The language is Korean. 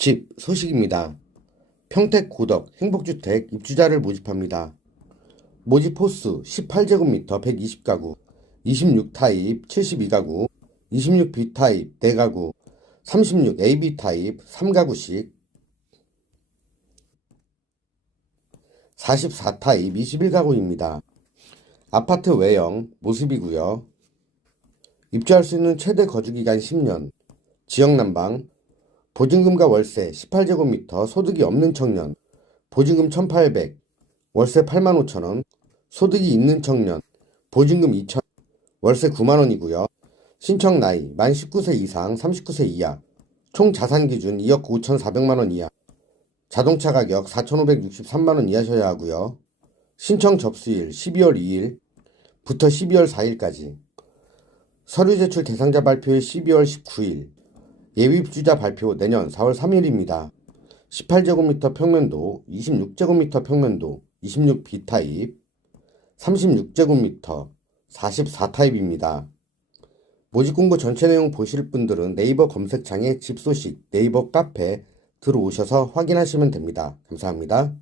집 소식입니다. 평택 고덕 행복주택 입주자를 모집합니다. 모집 호수 18제곱미터 120가구, 26타입 72가구, 26B 타입 4가구, 36AB 타입 3가구씩, 44타입 21가구입니다. 아파트 외형 모습이고요. 입주할 수 있는 최대 거주기간 10년, 지역 난방, 보증금과 월세 18제곱미터 소득이 없는 청년, 보증금 1,800, 월세 8만 5천 원, 소득이 있는 청년, 보증금 2천, 월세 9만 원이고요. 신청 나이 만 19세 이상 39세 이하, 총 자산 기준 2억 5,400만 원 이하, 자동차 가격 4,563만 원 이하셔야 하고요. 신청 접수일 12월 2일부터 12월 4일까지, 서류 제출 대상자 발표일 12월 19일, 예비입주자 발표 내년 4월 3일입니다. 18제곱미터 평면도, 26제곱미터 평면도, 26B 타입, 36제곱미터, 44타입입니다. 모집 공고 전체 내용 보실 분들은 네이버 검색창에 집 소식 네이버 카페 들어오셔서 확인하시면 됩니다. 감사합니다.